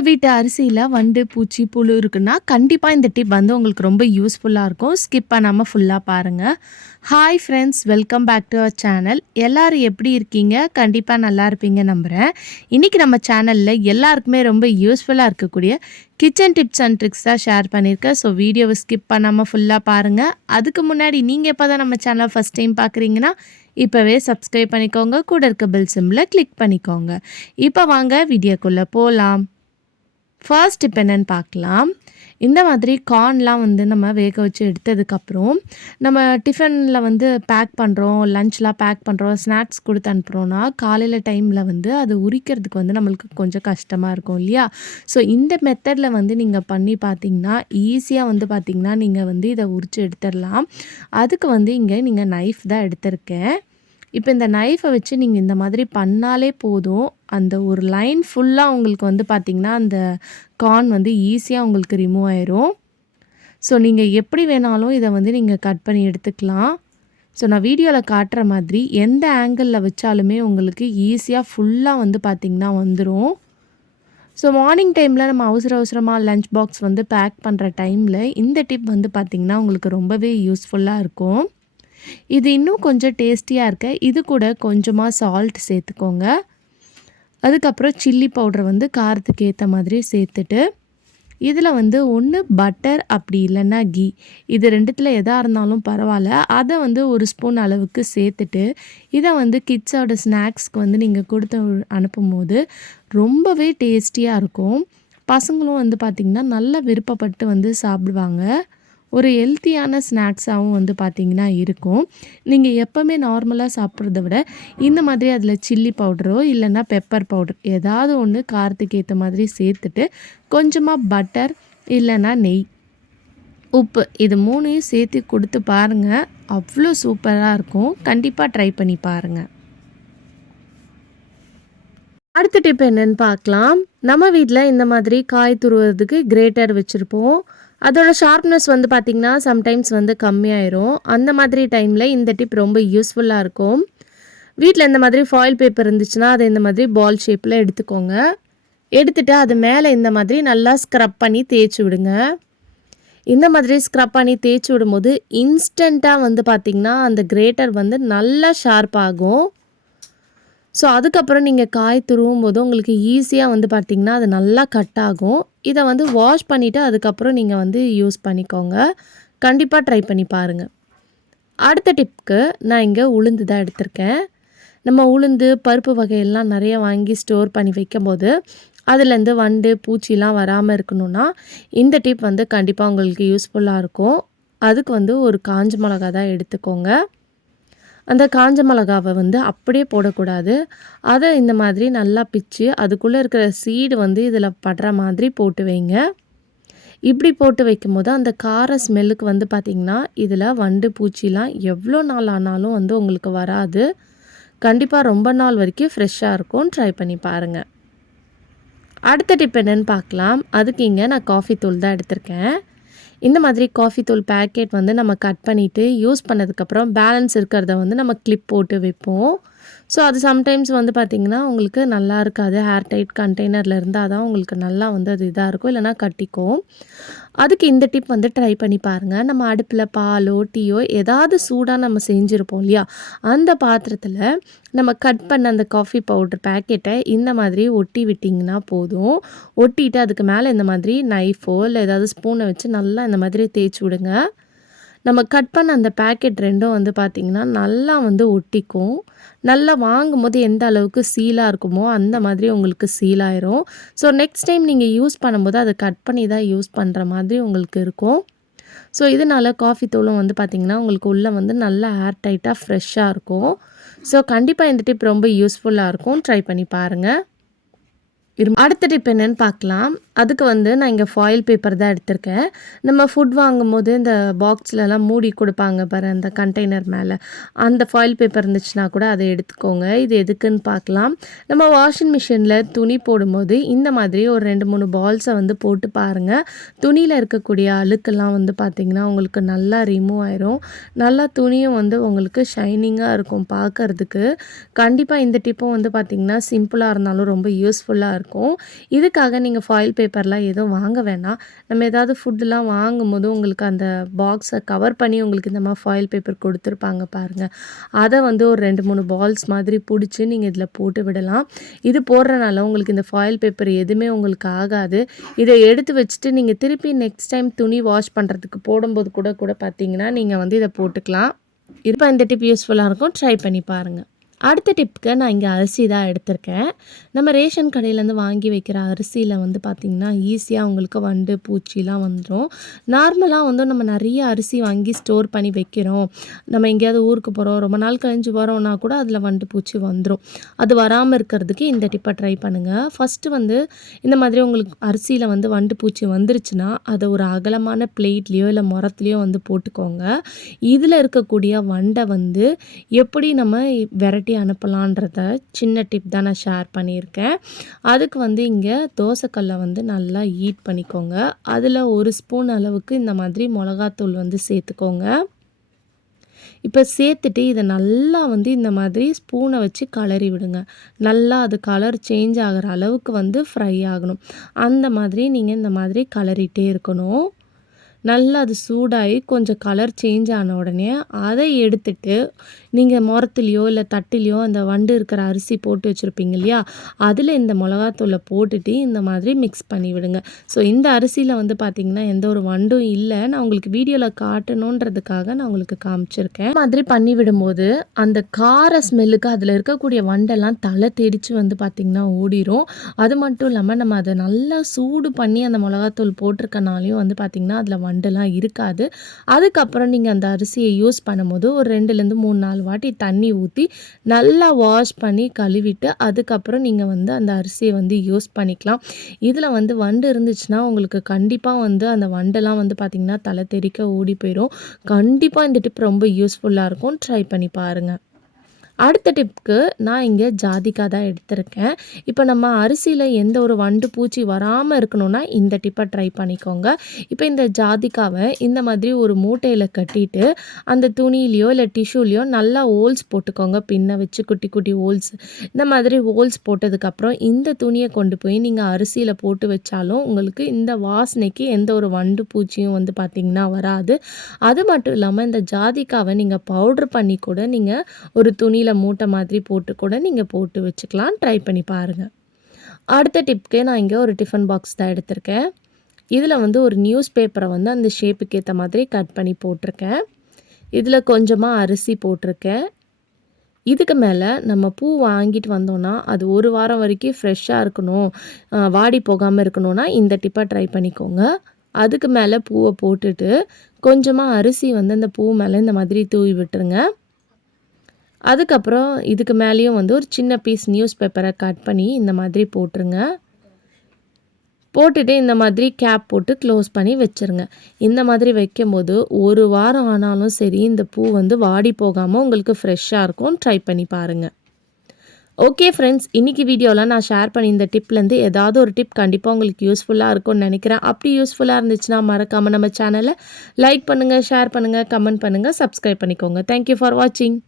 உங்கள் வீட்டு அரிசியில் வண்டு பூச்சி புழு இருக்குன்னா கண்டிப்பாக இந்த டிப் வந்து உங்களுக்கு ரொம்ப யூஸ்ஃபுல்லாக இருக்கும். ஸ்கிப் பண்ணாமல் ஃபுல்லாக பாருங்கள் hi friends welcome back to our channel எல்லோரும் எப்படி இருக்கீங்க? கண்டிப்பாக நல்லா இருப்பீங்க நம்புகிறேன் இன்றைக்கி நம்ம சேனலில் எல்லாருக்குமே ரொம்ப யூஸ்ஃபுல்லாக இருக்கக்கூடிய கிச்சன் டிப்ஸ் அண்ட் ட்ரிக்ஸ் தான் ஷேர் பண்ணியிருக்கேன். ஸோ வீடியோவை ஸ்கிப் பண்ணாமல் ஃபுல்லாக பாருங்கள் அதுக்கு முன்னாடி நீங்கள் எப்போ தான் நம்ம சேனலை ஃபஸ்ட் டைம் பார்க்குறீங்கன்னா இப்போவே சப்ஸ்கிரைப் பண்ணிக்கோங்க. கூட இருக்க பெல் சிம்மில் கிளிக் பண்ணிக்கோங்க. இப்போ வாங்க வீடியோக்குள்ளே போகலாம் ஃபர்ஸ்ட் இப்போ என்னென்னு பார்க்கலாம். இந்த மாதிரி கார்ன்லாம் வந்து நம்ம வேக வச்சு எடுத்ததுக்கப்புறம் நம்ம டிஃபனில் வந்து பேக் பண்ணுறோம் லஞ்ச்லாம் பேக் பண்ணுறோம் ஸ்நாக்ஸ் கொடுத்து அனுப்புகிறோன்னா காலையில் டைமில் வந்து அது உரிக்கிறதுக்கு வந்து நம்மளுக்கு கொஞ்சம் கஷ்டமாக இருக்கும் இல்லையா? ஸோ இந்த மெத்தடில் வந்து நீங்கள் பண்ணி பார்த்தீங்கன்னா ஈஸியாக வந்து பார்த்திங்கன்னா நீங்கள் வந்து இதை உரித்து எடுத்துடலாம். அதுக்கு வந்து இங்கே நீங்கள் நைஃப் தான் எடுத்திருக்கேன். இப்போ இந்த நைஃபை வச்சு நீங்கள் இந்த மாதிரி பண்ணாலே போதும். அந்த ஒரு லைன் ஃபுல்லாக உங்களுக்கு வந்து பார்த்திங்கன்னா அந்த கார்ன் வந்து ஈஸியாக உங்களுக்கு ரிமூவ் ஆயிரும். ஸோ நீங்கள் எப்படி வேணாலும் இதை வந்து நீங்கள் கட் பண்ணி எடுத்துக்கலாம். ஸோ நான் வீடியோவில் காட்டுற மாதிரி எந்த ஆங்கிளில் வச்சாலுமே உங்களுக்கு ஈஸியாக ஃபுல்லாக வந்து பார்த்திங்கன்னா வந்துடும் ஸோ மார்னிங் டைமில் நம்ம அவசர அவசரமாக லஞ்ச் பாக்ஸ் வந்து பேக் பண்ணுற டைமில் இந்த டிப் வந்து பார்த்திங்கன்னா உங்களுக்கு ரொம்பவே யூஸ்ஃபுல்லாக இருக்கும். இது இன்னும் கொஞ்சம் டேஸ்டியாக இருக்க. இது கூட கொஞ்சமாக சால்ட் சேர்த்துக்கோங்க. அதுக்கப்புறம் சில்லி பவுடர் வந்து காரத்துக்கு ஏற்ற மாதிரி சேர்த்துட்டு இதில் வந்து ஒன்று பட்டர் அப்படி இல்லைன்னா கீ இது ரெண்டுத்தில் எதாக இருந்தாலும் பரவாயில்ல. அதை வந்து ஒரு ஸ்பூன் அளவுக்கு சேர்த்துட்டு இதை வந்து கிட்ஸோட ஸ்நாக்ஸ்க்கு வந்து நீங்கள் கொடுத்து அனுப்பும்போது ரொம்பவே டேஸ்டியாக இருக்கும். பசங்களும் வந்து பார்த்திங்கன்னா நல்லா விருப்பப்பட்டு வந்து சாப்பிடுவாங்க. ஒரு ஹெல்த்தியான ஸ்நாக்ஸாகவும் வந்து பார்த்திங்கன்னா இருக்கும். நீங்கள் எப்போவுமே நார்மலாக சாப்பிட்றத விட இந்த மாதிரி அதில் சில்லி பவுடரோ இல்லைன்னா பெப்பர் பவுடர் ஏதாவது ஒன்று காரத்துக்கு ஏற்ற மாதிரி சேர்த்துட்டு கொஞ்சமாக பட்டர் இல்லைன்னா நெய் உப்பு இது மூணையும் சேர்த்து கொடுத்து பாருங்கள் அவ்வளோ சூப்பராக இருக்கும். கண்டிப்பாக ட்ரை பண்ணி பாருங்கள் அடுத்த டிப் என்னென்னு பார்க்கலாம். நம்ம வீட்டில் இந்த மாதிரி காய் துருவதுக்கு கிரேட்டர் வச்சுருப்போம். அதோட ஷார்ப்னஸ் வந்து பார்த்திங்கன்னா சம்டைம்ஸ் வந்து கம்மியாயிரும். அந்த மாதிரி டைமில் இந்த டிப் ரொம்ப யூஸ்ஃபுல்லாக இருக்கும். வீட்டில் இந்த மாதிரி ஃபாயில் பேப்பர் இருந்துச்சுன்னா அதை இந்த மாதிரி பால் ஷேப்பில் எடுத்துக்கோங்க. எடுத்துகிட்டு அது மேலே இந்த மாதிரி நல்லா ஸ்க்ரப் பண்ணி தேய்ச்சி விடுங்க. இந்த மாதிரி ஸ்க்ரப் பண்ணி தேய்ச்சி விடும்போது இன்ஸ்டண்ட்டாக வந்து பார்த்திங்கன்னா அந்த கிரேட்டர் வந்து நல்லா ஷார்ப் ஆகும். ஸோ அதுக்கப்புறம் நீங்கள் காய் துருவும் போது உங்களுக்கு ஈஸியாக வந்து பார்த்திங்கன்னா அது நல்லா கட் ஆகும். இதை வந்து வாஷ் பண்ணிவிட்டு அதுக்கப்புறம் நீங்கள் வந்து யூஸ் பண்ணிக்கோங்க. கண்டிப்பாக ட்ரை பண்ணி பாருங்கள் அடுத்த டிப்க்கு நான் இங்கே உளுந்து தான் எடுத்திருக்கேன். நம்ம உளுந்து பருப்பு வகையெல்லாம் நிறைய வாங்கி ஸ்டோர் பண்ணி வைக்கும்போது அதுலேருந்து வண்டு பூச்சிலாம் வராமல் இருக்கணும்னா இந்த டிப் வந்து கண்டிப்பாக உங்களுக்கு யூஸ்ஃபுல்லாக இருக்கும். அதுக்கு வந்து ஒரு காஞ்ச மிளகா தான் எடுத்துக்கோங்க. அந்த காஞ்ச மிளகாவை வந்து அப்படியே போடக்கூடாது. அதை இந்த மாதிரி நல்லா பிச்சு அதுக்குள்ளே இருக்கிற சீடு வந்து இதில் படுற மாதிரி போட்டு வைங்க. இப்படி போட்டு வைக்கும் போது அந்த கார ஸ்மெல்லுக்கு வந்து பார்த்திங்கன்னா இதில் வண்டு பூச்சிலாம் எவ்வளோ நாள் ஆனாலும் வந்து உங்களுக்கு வராது. கண்டிப்பாக ரொம்ப நாள் வரைக்கும் ஃப்ரெஷ்ஷாக இருக்கும். ட்ரை பண்ணி பாருங்கள் அடுத்த டிப் என்னென்னு பார்க்கலாம். அதுக்கு இங்கே நான் காஃபி தூள் தான் எடுத்திருக்கேன். இந்த மாதிரி காஃபி தூள் பேக்கெட் வந்து நம்ம கட் பண்ணிவிட்டு யூஸ் பண்ணதுக்கப்புறம் பேலன்ஸ் இருக்கிறத வந்து நம்ம கிளிப் போட்டு வைப்போம். ஸோ அது சம்டைம்ஸ் வந்து பார்த்திங்கன்னா உங்களுக்கு நல்லா இருக்காது. ஹேர் டைட் கண்டெய்னரில் இருந்தால் தான் உங்களுக்கு நல்லா வந்து அது இதாக இருக்கும். இல்லைனா கட்டிக்கும். அதுக்கு இந்த டிப் வந்து ட்ரை பண்ணி பாருங்கள் நம்ம அடுப்பில் பாலோ டீயோ ஏதாவது சூடாக நம்ம செஞ்சுருப்போம் இல்லையா? அந்த பாத்திரத்தில் நம்ம கட் பண்ண அந்த காஃபி பவுடர் பேக்கெட்டை இந்த மாதிரி ஒட்டி விட்டிங்கன்னா போதும். ஒட்டிட்டு அதுக்கு மேலே இந்த மாதிரி நைஃபோ இல்லை ஏதாவது ஸ்பூனை வச்சு நல்லா இந்த மாதிரி தேய்ச்சி விடுங்க. நம்ம கட் பண்ண அந்த பேக்கெட் ரெண்டும் வந்து பார்த்திங்கன்னா நல்லா வந்து ஒட்டிக்கும். நல்லா வாங்கும் போது எந்த அளவுக்கு சீலாக இருக்குமோ அந்த மாதிரி உங்களுக்கு சீலாயிரும் ஸோ நெக்ஸ்ட் டைம் நீங்கள் யூஸ் பண்ணும்போது அதை கட் பண்ணி தான் யூஸ் பண்ணுற மாதிரி உங்களுக்கு இருக்கும். ஸோ இதனால் காஃபி தூளும் வந்து பார்த்திங்கன்னா உங்களுக்கு உள்ளே வந்து நல்லா ஏர் டைட்டாக ஃப்ரெஷ்ஷாக இருக்கும். ஸோ கண்டிப்பாக இந்த டிப் ரொம்ப யூஸ்ஃபுல்லாக இருக்கும். ட்ரை பண்ணி பாருங்கள் அடுத்த டிப் என்னென்னு பார்க்கலாம். அதுக்கு வந்து நான் இங்கே ஃபாயில் பேப்பர் தான் எடுத்திருக்கேன். நம்ம ஃபுட் வாங்கும்போது இந்த பாக்ஸ்லலாம் மூடி கொடுப்பாங்க பாரு அந்த கண்டெய்னர் மேலே. அந்த ஃபாயில் பேப்பர் இருந்துச்சுன்னா கூட அதை எடுத்துக்கோங்க. இது எதுக்குன்னு பார்க்கலாம். நம்ம வாஷிங் மிஷினில் துணி போடும்போது இந்த மாதிரி ஒரு ரெண்டு மூணு பால்ஸை வந்து போட்டு பாருங்கள் துணியில் இருக்கக்கூடிய அழுக்கெல்லாம் வந்து பார்த்திங்கன்னா உங்களுக்கு நல்லா ரிமூவ் ஆயிரும். நல்லா துணியும் வந்து உங்களுக்கு ஷைனிங்காக இருக்கும் பார்க்குறதுக்கு. கண்டிப்பாக இந்த டிப்பும் வந்து பார்த்திங்கன்னா சிம்பிளாக இருந்தாலும் ரொம்ப யூஸ்ஃபுல்லாக இருக்கும். இதுக்காக நீங்கள் ஃபாயில் பேப்பர்லாம் எதுவும் வாங்க வேணாம். நம்ம ஏதாவது ஃபுட்டுலாம் வாங்கும்போது உங்களுக்கு அந்த பாக்ஸை கவர் பண்ணி உங்களுக்கு இந்த மாதிரி ஃபாயில் பேப்பர் கொடுத்துருப்பாங்க பாருங்கள் அதை வந்து ஒரு ரெண்டு மூணு பால்ஸ் மாதிரி பிடிச்சி நீங்கள் இதில் போட்டு விடலாம். இது போடுறனால உங்களுக்கு இந்த ஃபாயில் பேப்பர் எதுவுமே உங்களுக்கு ஆகாது. இதை எடுத்து வச்சுட்டு நீங்கள் திருப்பி நெக்ஸ்ட் டைம் துணி வாஷ் பண்ணுறதுக்கு போடும்போது கூட கூட பார்த்தீங்கன்னா நீங்கள் வந்து இதை போட்டுக்கலாம். இப்போ இந்த டிப் யூஸ்ஃபுல்லாக இருக்கும். ட்ரை பண்ணி பாருங்கள் அடுத்த டிப்புக்கு நான் இங்கே அரிசி தான் எடுத்திருக்கேன். நம்ம ரேஷன் கடையிலேருந்து வாங்கி வைக்கிற அரிசியில் வந்து பார்த்திங்கன்னா ஈஸியாக உங்களுக்கு வண்டு பூச்சிலாம் வந்துடும் நார்மலாக வந்து நம்ம நிறைய அரிசி வாங்கி ஸ்டோர் பண்ணி வைக்கிறோம். நம்ம எங்கேயாவது ஊருக்கு போகிறோம் ரொம்ப நாள் கழிஞ்சு வரோம்னா கூட அதில் வண்டு பூச்சி வந்துடும் அது வராமல் இருக்கிறதுக்கு இந்த டிப்பை ட்ரை பண்ணுங்கள் ஃபஸ்ட்டு வந்து இந்த மாதிரி உங்களுக்கு அரிசியில் வந்து வண்டு பூச்சி வந்துருச்சுன்னா அதை ஒரு அகலமான பிளேட்லேயோ இல்லை முரத்துலேயோ வந்து போட்டுக்கோங்க. இதில் இருக்கக்கூடிய வண்டை வந்து எப்படி நம்ம விரட்டி அனுப்பலான்றத சின்ன டிப் தான் நான் ஷேர் பண்ணியிருக்கேன். அதுக்கு வந்து இங்கே தோசைக்கல்லை வந்து நல்லா ஹீட் பண்ணிக்கோங்க. அதில் ஒரு ஸ்பூன் அளவுக்கு இந்த மாதிரி மிளகாத்தூள் வந்து சேர்த்துக்கோங்க. இப்போ சேர்த்துட்டு இதை நல்லா வந்து இந்த மாதிரி ஸ்பூனை வச்சு கலரி விடுங்க. நல்லா அது கலர் சேஞ்ச் ஆகிற அளவுக்கு வந்து ஃப்ரை ஆகணும். அந்த மாதிரி நீங்கள் இந்த மாதிரி கலரிட்டே இருக்கணும். நல்லா அது சூடாகி கொஞ்சம் கலர் சேஞ்ச் ஆன உடனே அதை எடுத்துட்டு நீங்கள் முரத்துலேயோ இல்லை தட்டுலேயோ அந்த வண்டு இருக்கிற அரிசி போட்டு வச்சுருப்பீங்க இல்லையா? அதில் இந்த மிளகாத்தூளை போட்டுட்டு இந்த மாதிரி மிக்ஸ் பண்ணி விடுங்க. ஸோ இந்த அரிசியில் வந்து பார்த்திங்கன்னா எந்த ஒரு வண்டும் இல்லை. நான் உங்களுக்கு வீடியோவில் காட்டணுன்றதுக்காக நான் உங்களுக்கு காமிச்சிருக்கேன். மாதிரி பண்ணி விடும்போது அந்த கார ஸ்மெல்லுக்கு அதில் இருக்கக்கூடிய வண்டெல்லாம் தலை தெரிச்சு வந்து பார்த்திங்கன்னா ஓடிரும். அது மட்டும் இல்லாமல் நம்ம அதை நல்லா சூடு பண்ணி அந்த மிளகாத்தூள் போட்டிருக்கனாலையும் வந்து பார்த்திங்கன்னா அதில் வண்டுலாம் இருக்காது. அதுக்கப்புறம் நீங்கள் அந்த அரிசியை யூஸ் பண்ணும்போது ஒரு ரெண்டுலேருந்து மூணு நாலு வாட்டி தண்ணி ஊற்றி நல்லா வாஷ் பண்ணி கழுவிட்டு அதுக்கப்புறம் நீங்கள் வந்து அந்த அரிசியை வந்து யூஸ் பண்ணிக்கலாம். இதில் வந்து வண்டு இருந்துச்சுன்னா உங்களுக்கு கண்டிப்பாக வந்து அந்த வண்டெல்லாம் வந்து பார்த்திங்கன்னா தலை தெறிக்க ஓடி போயிடும் கண்டிப்பாக இந்த டிப் ரொம்ப யூஸ்ஃபுல்லாக இருக்கும். ட்ரை பண்ணி பாருங்கள் அடுத்த டிப்க்கு நான் இங்கே ஜாதிக்காய் தான் எடுத்திருக்கேன். இப்போ நம்ம அரிசியில் எந்த ஒரு வண்டு பூச்சி வராமல் இருக்கணும்னா இந்த டிப்பை ட்ரை பண்ணிக்கோங்க. இப்போ இந்த ஜாதிக்காவை இந்த மாதிரி ஒரு மூட்டையில் கட்டிட்டு அந்த துணியிலையோ இல்லை டிஷ்யூலையோ நல்லா ஹோல்ஸ் போட்டுக்கோங்க. பின்ன வச்சு குட்டி குட்டி ஹோல்ஸ் இந்த மாதிரி ஹோல்ஸ் போட்டதுக்கப்புறம் இந்த துணியை கொண்டு போய் நீங்கள் அரிசியில் போட்டு வச்சாலும் உங்களுக்கு இந்த வாசனைக்கு எந்த ஒரு வண்டு பூச்சியும் வந்து பார்த்திங்கன்னா வராது. அது மட்டும் இல்லாமல் இந்த ஜாதிக்காவை நீங்கள் பவுட்ரு பண்ணி கூட நீங்கள் ஒரு துணியில் மூட்டை மாதிரி போட்டு கூட நீங்கள் போட்டு வச்சுக்கலாம். ட்ரை பண்ணி பாருங்கள் அடுத்த டிப்க்கு நான் இங்கே ஒரு டிஃபன் பாக்ஸ் தான் எடுத்திருக்கேன். இதில் வந்து ஒரு நியூஸ் பேப்பரை வந்து அந்த ஷேப்புக்கு ஏற்ற மாதிரி கட் பண்ணி போட்டிருக்கேன். இதில் கொஞ்சமாக அரிசி போட்டிருக்கேன். இதுக்கு மேலே நம்ம பூ வாங்கிட்டு வந்தோன்னா அது ஒரு வாரம் வரைக்கும் ஃப்ரெஷ்ஷாக இருக்கணும். வாடி போகாமல் இருக்கணும்னா இந்த டிப்பை ட்ரை பண்ணிக்கோங்க. அதுக்கு மேலே பூவை போட்டுட்டு கொஞ்சமாக அரிசி வந்து அந்த பூ மேலே இந்த மாதிரி தூவி விட்டுருங்க. அதுக்கப்புறம் இதுக்கு மேலேயும் வந்து ஒரு சின்ன பீஸ் நியூஸ் பேப்பரை கட் பண்ணி இந்த மாதிரி போட்டுருங்க. போட்டுட்டு இந்த மாதிரி கேப் போட்டு க்ளோஸ் பண்ணி வச்சுருங்க. இந்த மாதிரி வைக்கும்போது ஒரு வாரம் ஆனாலும் சரி இந்த பூ வந்து வாடி போகாமல் உங்களுக்கு ஃப்ரெஷ்ஷாக இருக்கும். ட்ரை பண்ணி பாருங்கள் ஓகே ஃப்ரெண்ட்ஸ் இன்றைக்கி வீடியோவில் நான் ஷேர் பண்ணி இந்த டிப்லேருந்து ஏதாவது ஒரு டிப் கண்டிப்பாக உங்களுக்கு யூஸ்ஃபுல்லாக இருக்கும்னு நினைக்கிறேன். அப்படி யூஸ்ஃபுல்லாக இருந்துச்சுன்னா மறக்காமல் நம்ம சேனலை லைக் பண்ணுங்கள் ஷேர் பண்ணுங்கள் கமெண்ட் பண்ணுங்கள் சப்ஸ்கிரைப் பண்ணிக்கோங்க. தேங்க்யூ ஃபார் வாட்சிங்